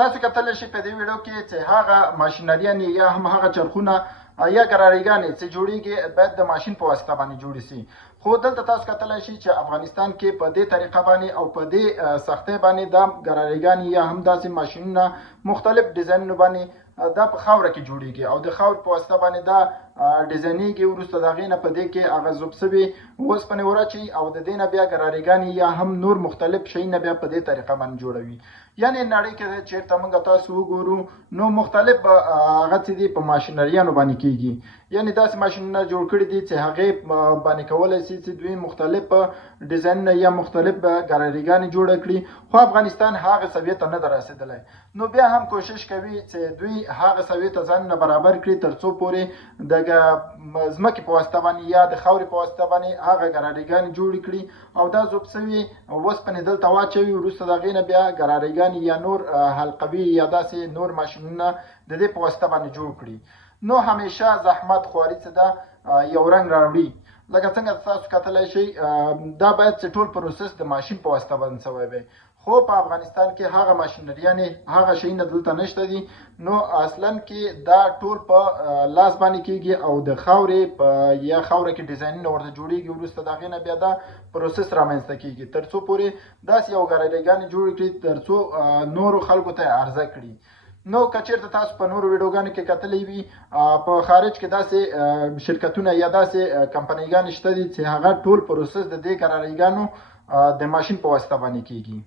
تاسو کتلی شئ په دې ویډیو کې چې هغه ماشینریانې یا هم هغه چرخونه یا ګراریګانې چې جوړیږي باید د ماشین په واسطه باندې جوړې شي. خو دلته تاسو کتلی شئ چې افغانستان کې په دې طریقه باندې او په دې سختۍ باندې دا ګراریګانې یا هم داسې ماشینونه مختلف ډیزاینونو باندې دا په خاوره کې جوړیږي او د خاورې په واسطه باندې دا ډیزاینیږي. وروسته د هغې نه په دې کې هغه ذوب شوي اوسپنې وراچوي او د دې نه بیا ګراریګانې یا هم نور مختلف شیونه بیا په دې طریقه باندې جوړوي. یعنې نړۍ کې چېرته موږ تاسو وګورو نو مختلف هغه څه دي په ماشینریانو باندې کېږي. یعنې داسې ماشینونه جوړ کړي دي چې هغې باندې کولی شي چې دوی مختلف ډیزاینونه یا مختلف ګراریګانې جوړه کړي. خو افغانستان هغه سویې ته نه ده رسېدلی. نو بیا هم کوشش کوي چې دوی هغه سویې ته ځانونه برابر کړي تر څو پورې د ځمکې په واسطه باندې یا د خاورې په واسطه باندې هغه ګراریګانې جوړې کړي او دا ذوب شوي اوسپنې دلته واچوي. وروسته د هغې نه بیا ګراریګانې یا نور حلقوي یا داسې نور ماشینونه د دې په واسطه باندې جوړ کړي. نو همیشه زحمت خواري څه ده یو رنګ راوړي. لکه څنګه تاسو کتلی شئ دا باید چې ټول پروسس د ماشین په واسطه باندې شوی وي. خو په افغانستان کې هغه ماشینریانې هغه شیونه دلته نشته دي. نو اصلا کې دا ټول په لاس باندې کېږي او د خاورې په یا خاوره کې ډیزاینونه ورته جوړېږي. وروسته د هغې نه بیا دا پروسس رامنځته کېږي تر څو پورې داسې یو ګراریګانې جوړې کړي تر څو نورو خلکو ته عرضه کړي. نو که چېرته تاسو په نورو ویډیوګانو کې کتلی وي په خارج کې داسې شرکتونه یا داسې کمپنیګانې شته دي چې هغه ټول پروسس د دې ګراریګانو د ماشین په واسطه باندې کېږي.